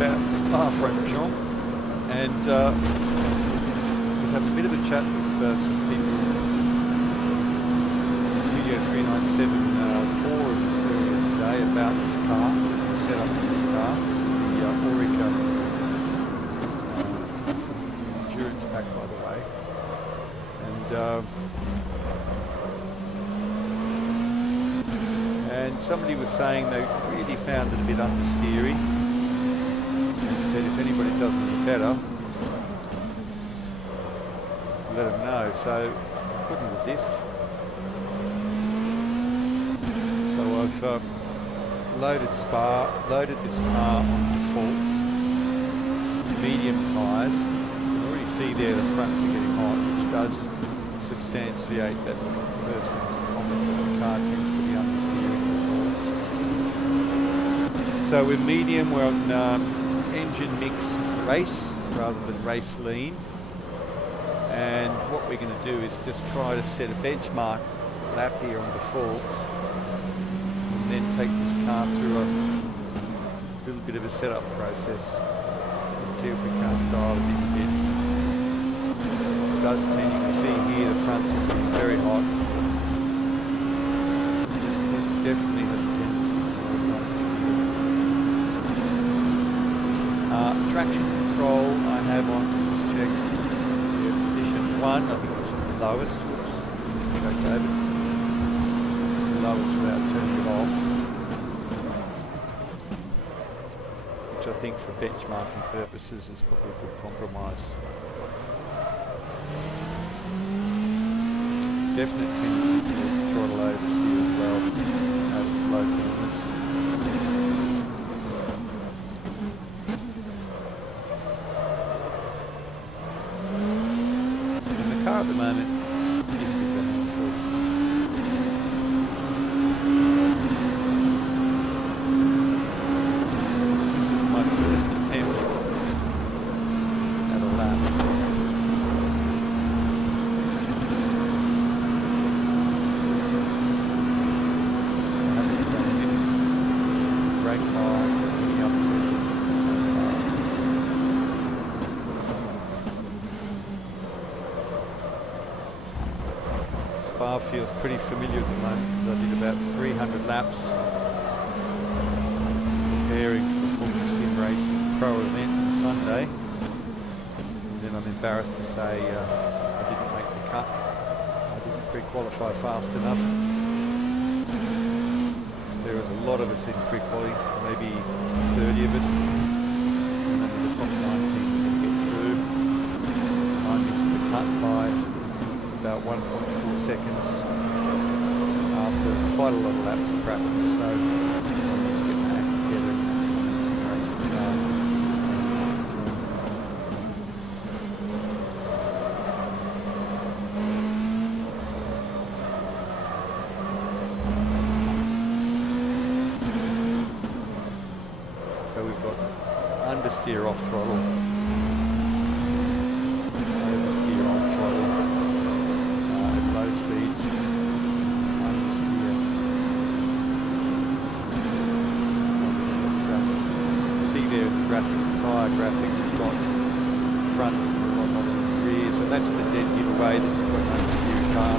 about Spa-Francorchamps, and we've had a bit of a chat with some people in the Studio 397 forums earlier today about this car, the setup of this car. This is the Oreca Endurance pack, by the way, and somebody was saying they really found it a bit understeery, and said if anybody does any better, let them know. So I couldn't resist. So I've loaded this car on defaults, medium tyres. You can already see there the fronts are getting hot, which does substantiate that person's comment that the car tends to be understeering defaults. So we're medium, we're on engine mix race rather than race lean. And what we're going to do is just try to set a benchmark lap here on defaults, and then take this car through a little bit of a setup process and see if we can't dial it in a bit. It does tend, you can see here, the fronts are getting very hot. It definitely has a tendency towards understeer. Traction control I have on, let's check, position 1, I think which is the lowest. Whoops, show David. The lowest without turning it off. Which I think for benchmarking purposes is probably a good compromise. Definite tendency towards throttle oversteer as well, over slow corners. And the car at the moment is a bit of a handful. This is my first attempt at a lap. Spa feels pretty familiar at the moment because I did about 300 laps preparing for the Formula Sim Racing Pro event on Sunday. And then I'm embarrassed to say I didn't make the cut. I didn't pre-qualify fast enough. There was a lot of us in pre-qualifying, maybe 30 of us, and only the top 19 can get through. I missed the cut by about 1.4 seconds after quite a lot of laps of practice, so I need to get my act together and sim racing car. So we've got understeer off throttle, oversteer on throttle, at low speeds, understeer. You see there in the graphic, the tyre graphic, we've got fronts that are a lot hotter than the rears, and that's the dead giveaway that you've got an understeer car.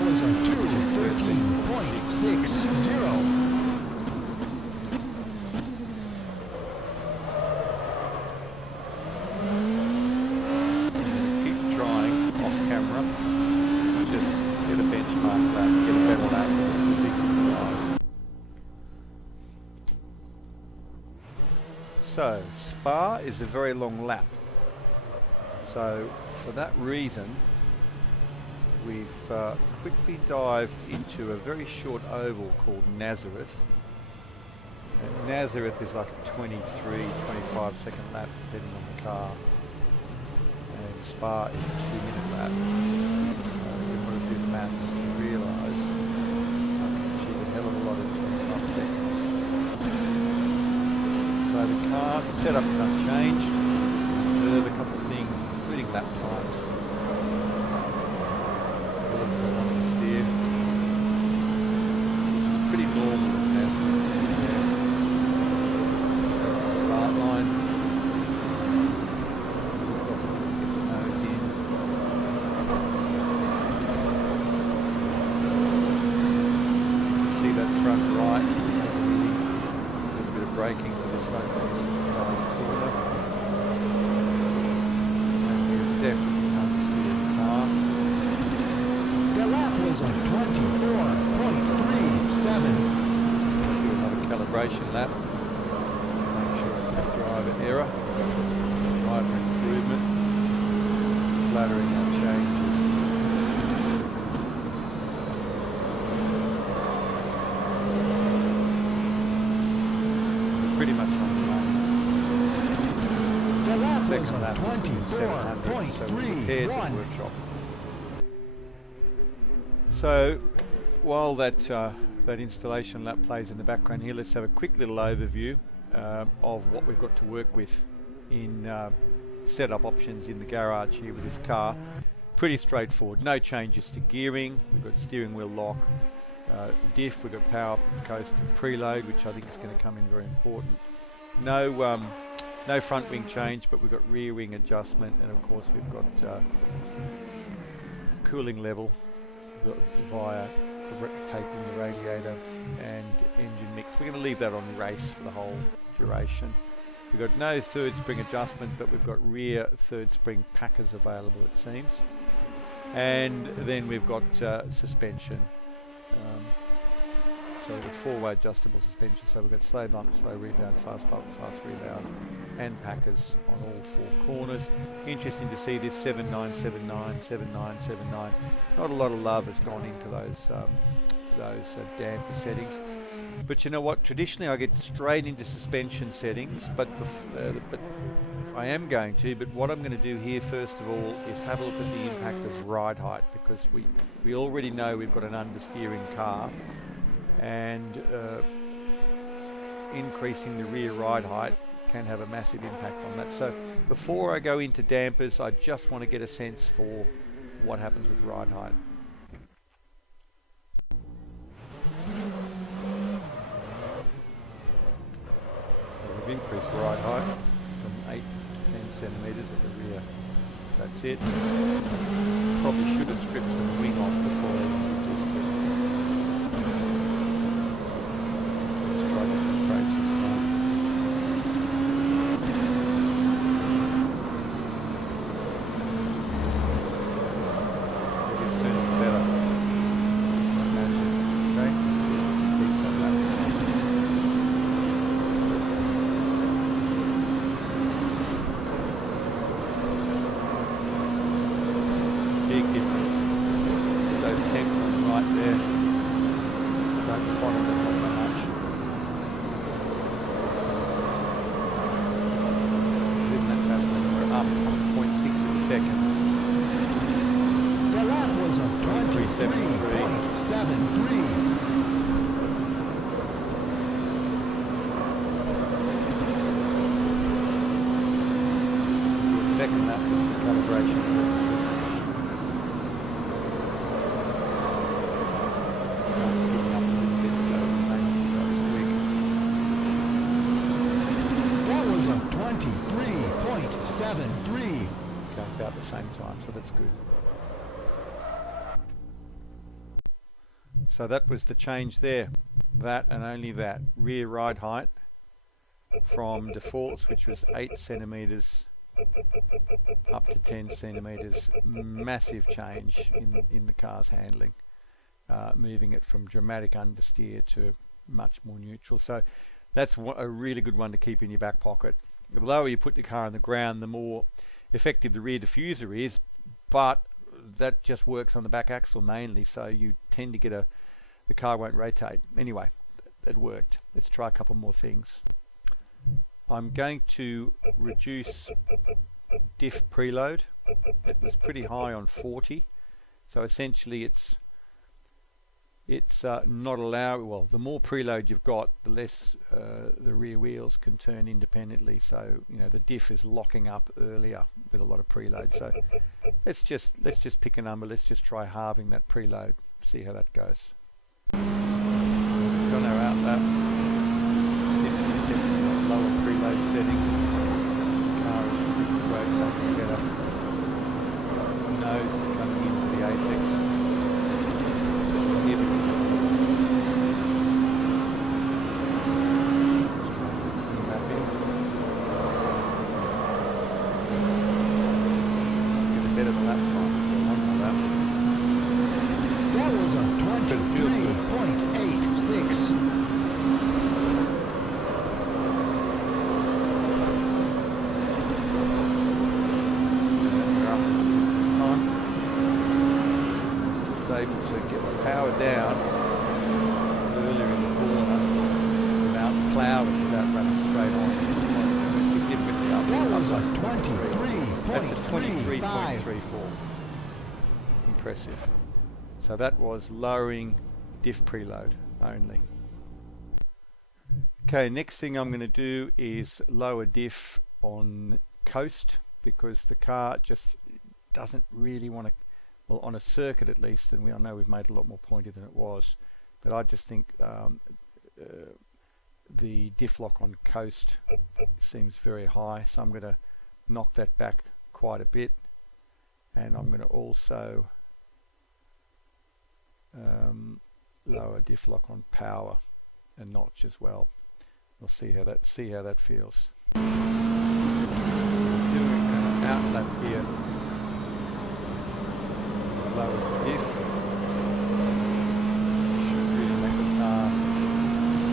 Was a 2:13.60. Keep trying off camera, just get a benchmark lap, get a better lap, at least alive. So Spa is a very long lap, so for that reason we've quickly dived into a very short oval called Nazareth. And Nazareth is like a 23-25 second lap depending on the car, and Spa is a 2-minute lap. So you've got to do the maths to realise I can achieve a hell of a lot in 25 seconds. So the car. The setup is unchanged. Observe a couple of things, including lap times. There's the understeer, which is pretty normal in Nazareth. That's the start line. We've got to get the nose in. See that front right, really a little bit of braking for this one because this is the car's corner. And we've definitely understeered the car. The lap was on 24.37. Do another calibration lap. Make sure it's the driver error, driver improvement, flattering our changes. Pretty much on the line. The lap was Second on lap is 700, so we're prepared to 24.31. workshop. So while that that installation lap plays in the background here, let's have a quick little overview of what we've got to work with in setup options in the garage here with this car. Pretty straightforward, no changes to gearing. We've got steering wheel lock, diff, we've got power, coast and preload, which I think is going to come in very important. No front wing change, but we've got rear wing adjustment, and of course we've got cooling level via taping the radiator and engine mix. We're going to leave that on race for the whole duration. We've got no third spring adjustment, but we've got rear third spring packers available, it seems. And then we've got suspension. So we've got four-way adjustable suspension. So we've got slow bump, slow rebound, fast bump, fast rebound, and packers on all four corners. Interesting to see this 7979, 7979. Not a lot of love has gone into those damper settings. But you know what? Traditionally, I get straight into suspension settings, but I am going to. But what I'm going to do here, first of all, is have a look at the impact of ride height, because we already know we've got an understeering car, and increasing the rear ride height can have a massive impact on that. So before I go into dampers, I just want to get a sense for what happens with ride height. We've increased ride height from 8 to 10 centimetres at the rear. That's it. Probably should have stripped some wing off before I reduced it. Let's try different approach this time. It is turning better. Imagine. Okay, let's see. Keep that lap. Big difference. Put those temps on right there. Don't spot it, not that much. Isn't that fascinating? We're up 0.6 of a second. The lap was on 23.73. The second lap was for calibration purposes. It's getting up a little bit, so maybe that was quick. That was on 23.73. Going about the same time, so that's good. So that was the change there. That and only that. Rear ride height from defaults, which was 8 centimetres up to 10 centimetres. Massive change in the car's handling. Moving it from dramatic understeer to much more neutral. So that's a really good one to keep in your back pocket. The lower you put the car on the ground, the more effective the rear diffuser is, but that just works on the back axle mainly, so you tend to get the car won't rotate. Anyway, it worked. Let's try a couple more things. I'm going to reduce diff preload. It was pretty high on 40, so essentially it's it's not allowed. Well, the more preload you've got, the less the rear wheels can turn independently. So you know the diff is locking up earlier with a lot of preload. So let's just pick a number. Let's just try halving that preload. See how that goes. So we've got our outlet. Simply testing that lower preload setting. The car is rotating better. The nose is coming into the apex. Significant. Get a better lap time. That was a 23.86. Able to get the power down earlier in the corner without ploughing, without running straight on. Significantly up. That was a 23.35. That's a 23.34. Impressive. So that was lowering diff preload only. Okay, next thing I'm going to do is lower diff on coast, because the car just doesn't really want to. Well, on a circuit at least, and I know we've made it a lot more pointy than it was, but I just think the diff lock on coast seems very high, so I'm going to knock that back quite a bit, and I'm going to also lower diff lock on power a notch as well. We'll see how that feels. So we're doing an outlap here. Lower the diff. Should really make the car a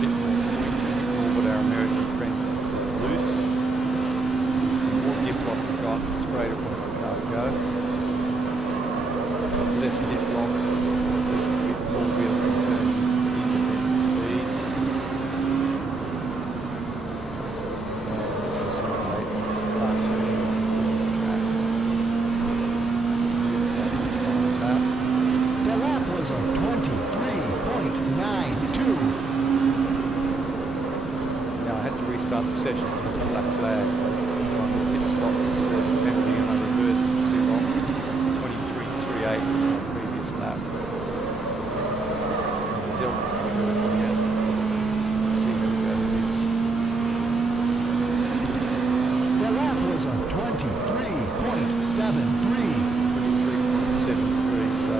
bit more pointy, or what our American friends call loose. The more diff lock we've got, the straighter wants the car to go. Less diff lock, less more wheels can turn independent speeds. And facilitate car turning. Was a 23.92. Now I had to restart the session with the black flag from the pit stop, so penalty, and I reversed it too long. 23.38 was my previous lap. So the delta's not working yet. Let's see how we go with this. The lap was a 23.73. 23.73, so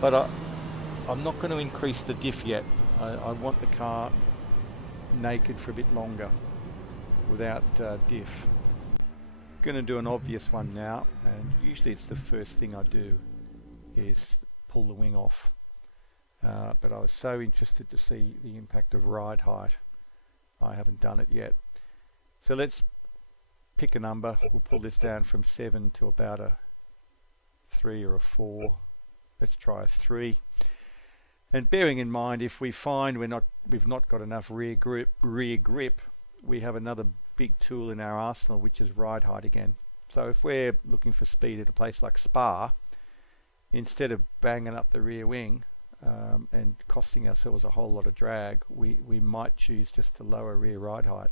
but I'm not going to increase the diff yet. I want the car naked for a bit longer without diff. Going to do an obvious one now, and usually it's the first thing I do is pull the wing off, but I was so interested to see the impact of ride height. I haven't done it yet, so let's pick a number. We'll pull this down from 7 to about a 3 or a 4. Let's try a 3. And bearing in mind, if we find we've not got enough rear grip, we have another big tool in our arsenal, which is ride height again. So if we're looking for speed at a place like Spa, instead of banging up the rear wing and costing ourselves a whole lot of drag, we might choose just to lower rear ride height.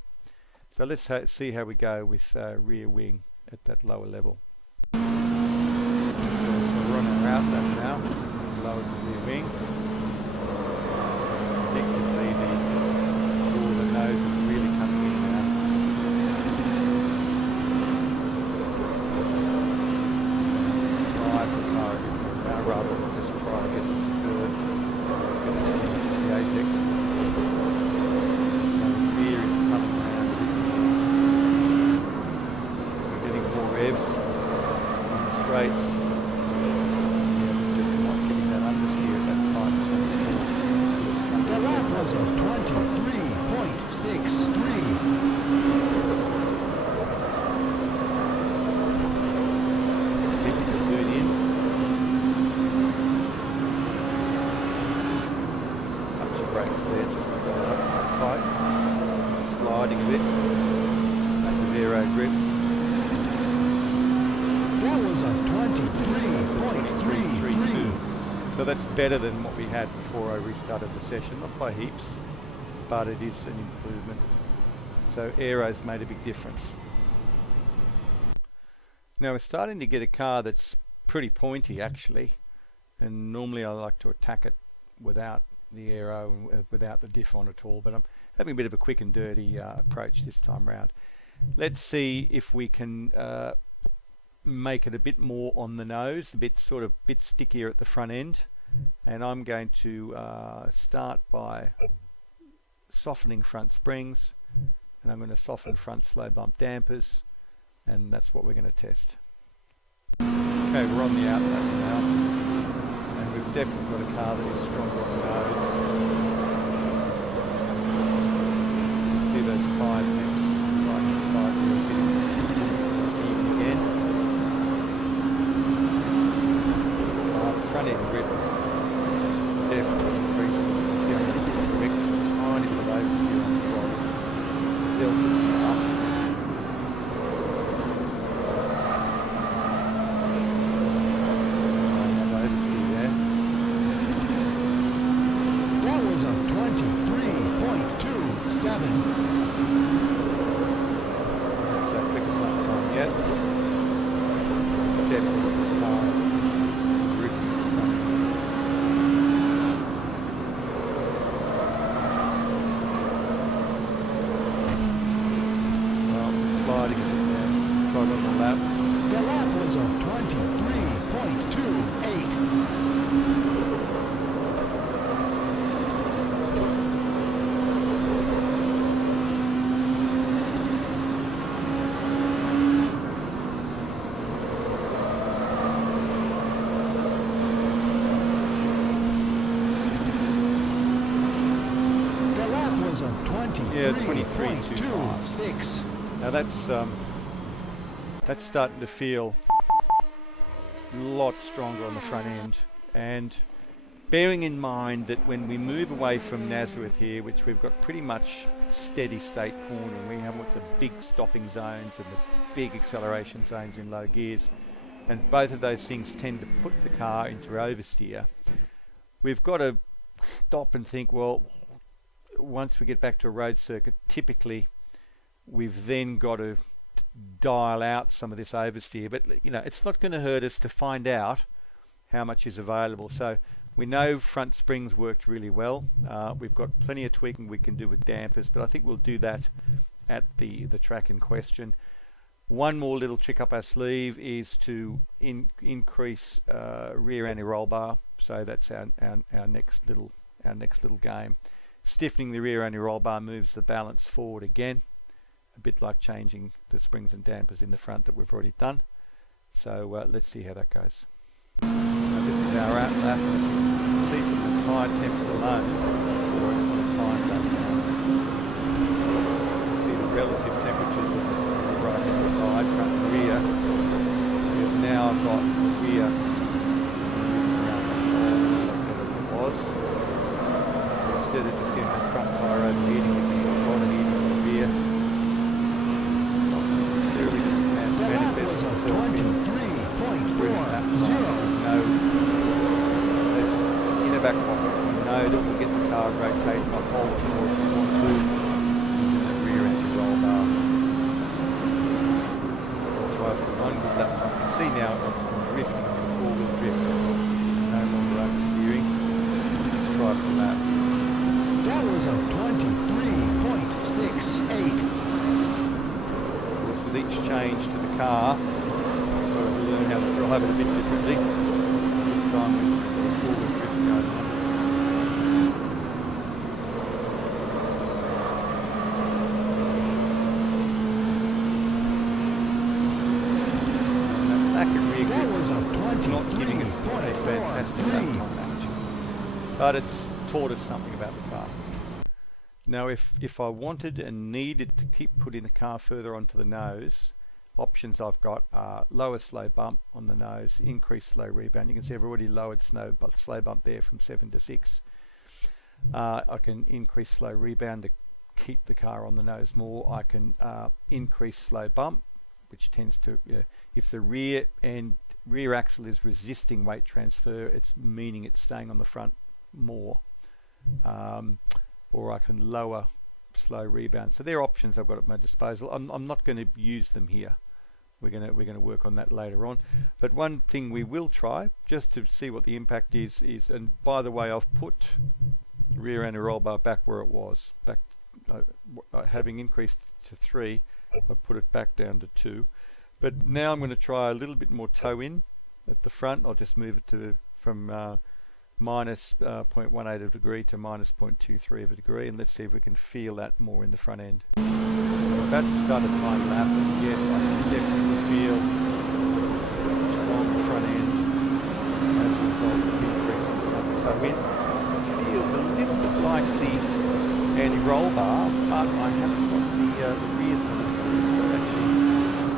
So let's see how we go with rear wing at that lower level. So we're on our outlet now, lowered the rear wing. Predictably the nose is really coming in now. Drive the car a bit more now rather than just try to get it to the apex. So the rear is coming around a bit more. We're getting more revs on the straights. The lap was a 23.63. Brakes there, just not so tight. Sliding a bit. Make the aero grip. was a 23.332. So that's better than what we had before I restarted the session, not by heaps, but it is an improvement. So aero's made a big difference. Now we're starting to get a car that's pretty pointy actually, and normally I like to attack it without the aero, without the diff on at all, but I'm having a bit of a quick and dirty approach this time round. Let's see if we can make it a bit more on the nose, a bit stickier at the front end, and I'm going to start by softening front springs, and I'm going to soften front slow bump dampers, and that's what we're going to test. Okay, we're on the out lap now, and we've definitely got a car that is stronger on the nose. You can see those tyre temps right inside here getting even again. Front end grip is definitely increasing. You can see I'm going to correct for a tiny bit of oversteer on the throttle. Delta is up. I have oversteer there. That was a 23.27. That's the quickest lap time yet. Definitely got this car gripping the front end. Well, sliding a bit there. Right on the lap. The lap was a 23.28. The lap was a 23.26. Now that's starting to feel a lot stronger on the front end, and bearing in mind that when we move away from Nazareth here, which we've got pretty much steady state cornering, we have what the big stopping zones and the big acceleration zones in low gears, and both of those things tend to put the car into oversteer. We've got to stop and think, well, once we get back to a road circuit, typically we've then got to dial out some of this oversteer, but you know, it's not going to hurt us to find out how much is available. So we know front springs worked really well. We've got plenty of tweaking we can do with dampers, but I think we'll do that at the track in question. One more little trick up our sleeve is to increase rear anti-roll bar. So that's our next little game. Stiffening the rear anti-roll bar moves the balance forward again, a bit like changing the springs and dampers in the front that we've already done. So let's see how that goes. Now this is our out lap. You can see from the tyre temps alone, or on a time lap now, you can see the relative temperatures of the right hand side, front and rear. We've now got the rear moving around a lot better than it was. Instead of just getting the front tyre overheating, we're getting a lot of heating in the rear. It's not necessarily manifest itself in no, there's in a back pocket. We know that we'll get the car rotating a whole lot more if we want to using the rear anti-roll bar. I'll try for one good lap. You can see now I'm drifting, I'm in four-wheel drift. No longer oversteering. Let's try for that. That was a 23.68. Of course, with each change to the car, we've got to learn how to drive it a bit differently. This time we've got a forward drift going on. And that back and rear That grip was a is not giving us a fantastic lap 23.43. time action, but it's taught us something about the car. Now if I wanted and needed to keep putting the car further onto the nose, options I've got are lower slow bump on the nose, increase slow rebound. You can see I've already lowered slow bump there from 7 to 6. I can increase slow rebound to keep the car on the nose more. I can increase slow bump, which tends to, if the rear end rear axle is resisting weight transfer, it's meaning it's staying on the front more. Or I can lower slow rebound. So they're options I've got at my disposal. I'm not going to use them here. We're going to work on that later on. But one thing we will try, just to see what the impact is, and by the way, I've put the rear end roll bar back where it was. Back, having increased to 3, I put it back down to 2. But now I'm going to try a little bit more toe in at the front. I'll just move it to from minus 0.18 of a degree to minus 0.23 of a degree, and let's see if we can feel that more in the front end. So we're about to start a time lap, and yes, I can definitely feel a strong front end as a result of the increase in front toe in. It feels a little bit like the anti-roll bar, but I haven't got the rears notice, so actually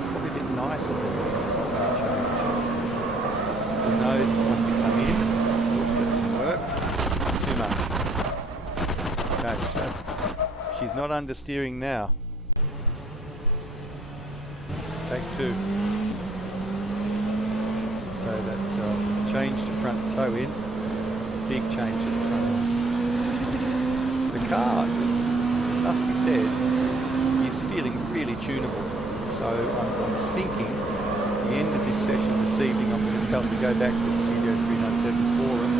probably a bit nicer than the roll bar change. The nose wants to come in. Too much. Okay, so she's not understeering now. Take 2. So that change to front toe in, big change at the front end. The car, it must be said, is feeling really tunable. So I'm thinking at the end of this session this evening I'm going to be able to go back to the Studio 397 forum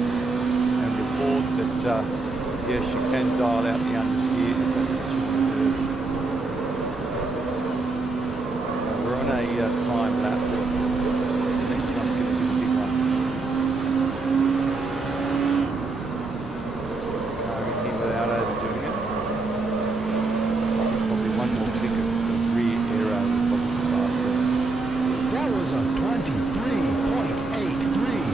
and report that yes, you can dial out the understeer if that's what you want to do. We're on a time lap. The next one's going to be the big one. Let's get the car in here without overdoing it. I think probably one more click of rear aero will probably be faster. That was a 23.83.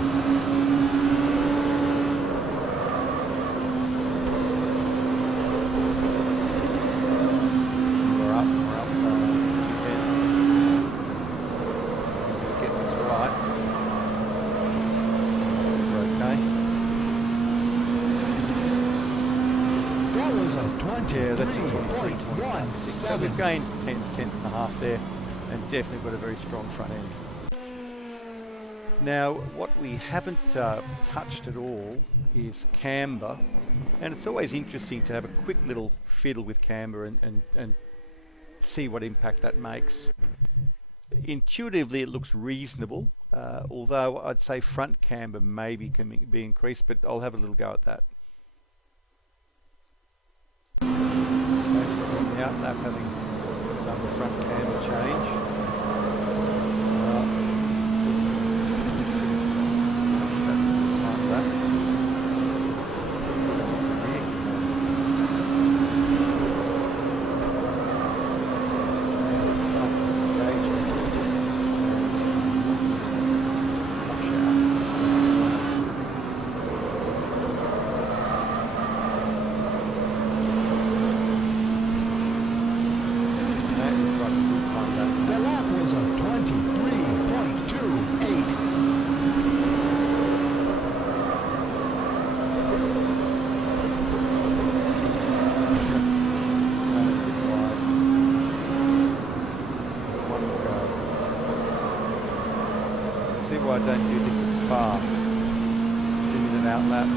Yeah, that's a 23.16. So we've gained 10th and a half there, and definitely got a very strong front end. Now, what we haven't touched at all is camber, and it's always interesting to have a quick little fiddle with camber and see what impact that makes. Intuitively, it looks reasonable, although I'd say front camber maybe can be increased, but I'll have a little go at that. Outlap having done the front camber change. See why I don't do this at Spa. Doing an outlap.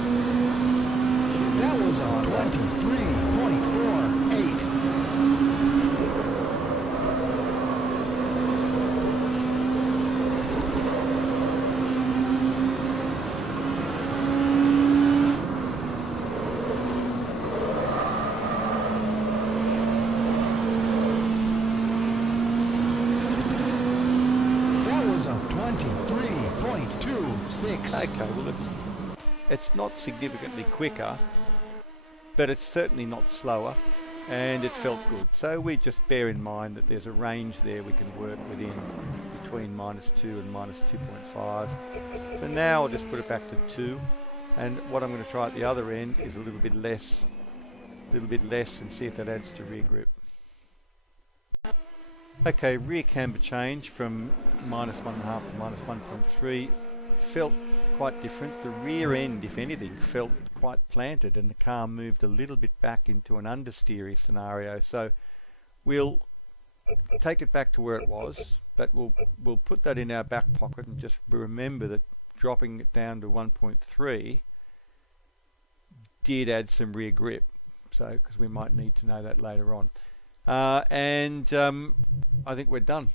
That was a 23.48. That was a 23.26. Okay, well it's not significantly quicker, but it's certainly not slower, and it felt good. So we just bear in mind that there's a range there we can work within between -2 and -2.5. For now, I'll just put it back to 2, and what I'm going to try at the other end is a little bit less, and see if that adds to rear grip. Okay, rear camber change from -1.5 to -1.3 felt quite different. The rear end, if anything, felt quite planted, and the car moved a little bit back into an understeery scenario. So we'll take it back to where it was, but we'll put that in our back pocket and just remember that dropping it down to 1.3 did add some rear grip, so because we might need to know that later on. I think we're done.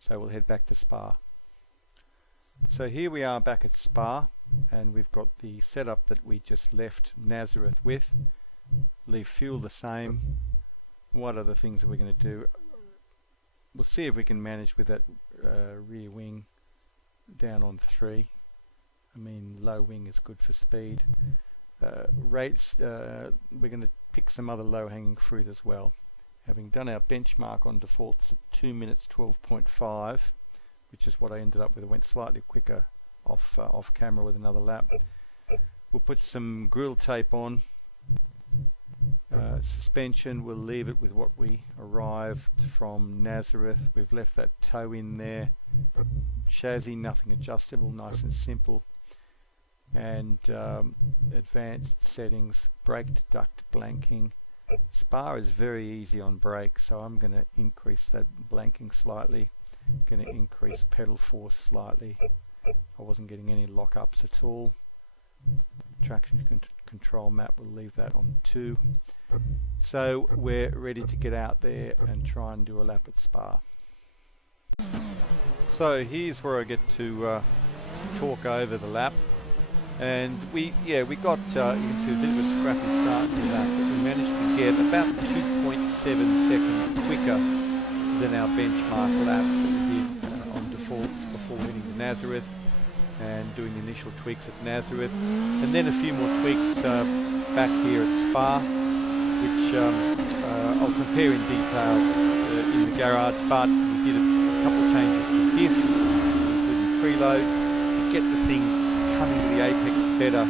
So we'll head back to Spa. So here we are back at Spa, and we've got the setup that we just left Nazareth with. Leave fuel the same. What other things are we going to do? We'll see if we can manage with that rear wing down on 3. I mean, low wing is good for speed. Rates, we're going to pick some other low-hanging fruit as well. Having done our benchmark on defaults at 2 minutes 12.5, which is what I ended up with. I went slightly quicker off camera with another lap. We'll put some grill tape on. Suspension, we'll leave it with what we arrived from Nazareth. We've left that toe in there. Chassis, nothing adjustable, nice and simple. And advanced settings, brake duct blanking. Spa is very easy on brake, so I'm going to increase that blanking slightly. Going to increase pedal force slightly. I wasn't getting any lock-ups at all. Traction control map, we'll leave that on 2. So we're ready to get out there and try and do a lap at Spa. So here's where I get to talk over the lap. And we got, you can see a bit of a scrappy start to that, but we managed to get about 2.7 seconds quicker than our benchmark lap that we did on defaults before hitting the Nazareth and doing the initial tweaks at Nazareth, and then a few more tweaks back here at Spa, which I'll compare in detail in the garage, but we did a couple of changes to diff, including preload, to get the thing coming to the apex better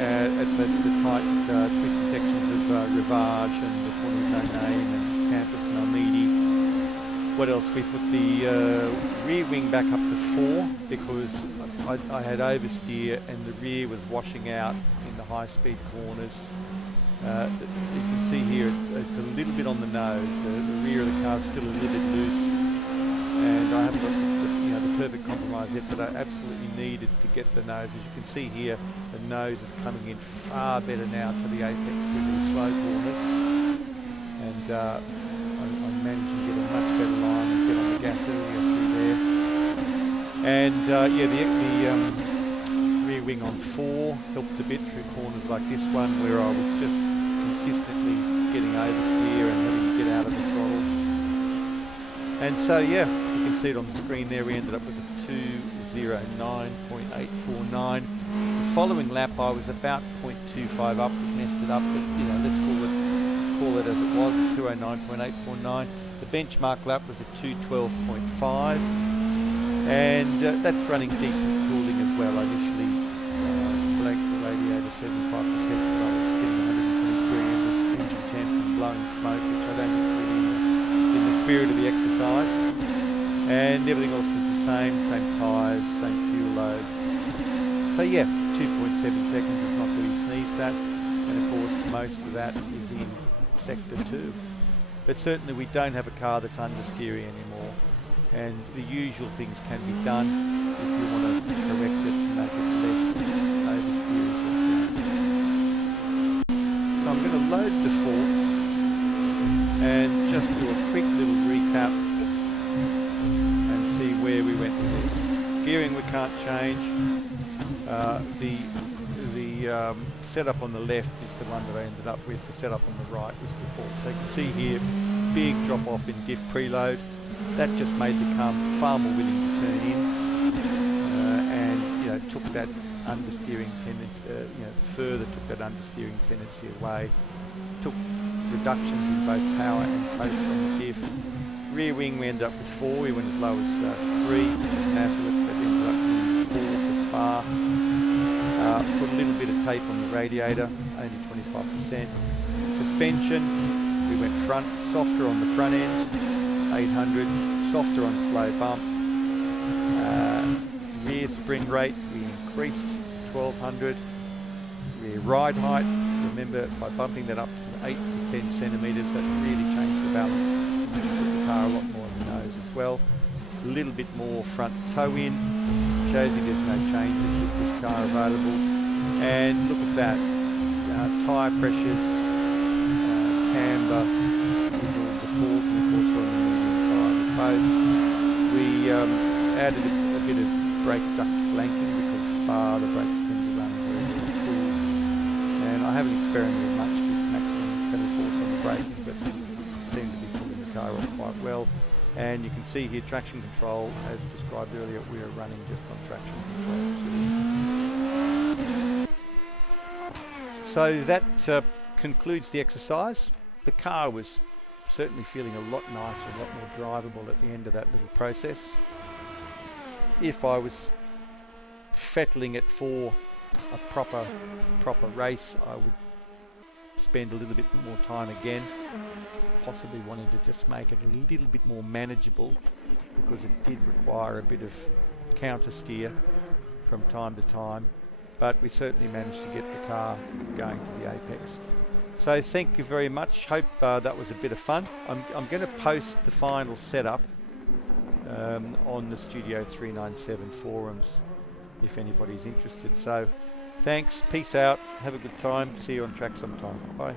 at the tight twisty sections of Rivage and the corner of No Name and Campus and Almedi. What else? We put the rear wing back up to 4 because I had oversteer and the rear was washing out in the high speed corners. You can see here it's a little bit on the nose. The rear of the car is still a little bit loose, and I haven't got the perfect compromise yet, but I absolutely needed to get the nose. As you can see here, the nose is coming in far better now to the apex through these slow corners, and I'm managing to get a much better line and get on the gas earlier through there. And the rear wing on 4 helped a bit through corners like this one, where I was just consistently getting oversteer and having to get out of the throttle. And so you can see it on the screen there, we ended up with a 209.849. The following lap I was about 0.25 up, messed it up, but let's call it as it was, at 209.849. The benchmark lap was at 212.5, and that's running decent cooling as well. I initially blanked the radiator 75%, but I was getting 123 engine temp and blowing smoke, which I don't think really in the spirit of the exercise. And everything else is the same tyres, same fuel load. So 2.7 seconds is not really sneezed at, and of course most of that is in sector 2. But certainly we don't have a car that's understeering anymore, and the usual things can be done if you want to correct it and make it less oversteering, for example. So I'm going to load defaults and just do a quick little recap and see where we went with this. Gearing we can't change. The setup on the left is the one that I ended up with. The setup on the right was default. So you can see here, big drop off in diff preload. That just made the car far more willing to turn in, and took that understeering tendency, further took that understeering tendency away. Took reductions in both power and coast on the diff. Rear wing we ended up with 4. We went as low as 3. Nazareth, but ended up with 4 for Spa. Put a little bit of tape on the radiator, only 25%. Suspension, we went front, softer on the front end, 800, softer on slow bump. Rear spring rate, we increased 1200. Rear ride height, remember by bumping that up from 8 to 10 centimetres, that really changed the balance. put the car a lot more on the nose as well. A little bit more front toe in. Shows you there's no changes with this car available. And look at that. Tyre pressures, camber is all default, and of course we're on the medium tyre with both. We added a bit of brake duct blanking because the brakes tend to run very cool. And I haven't experimented much with maximum pedal force on the braking, but seem to be pulling the car off quite well. And you can see here traction control, as described earlier, we are running just on traction control too. So that concludes the exercise. The car was certainly feeling a lot nicer, a lot more drivable at the end of that little process. If I was fettling it for a proper race, I would spend a little bit more time again, possibly wanting to just make it a little bit more manageable, because it did require a bit of counter steer from time to time, but we certainly managed to get the car going to the apex. So thank you very much. Hope that was a bit of fun. I'm going to post the final setup on the Studio 397 forums if anybody's interested. So thanks, peace out, have a good time, see you on track sometime. Bye.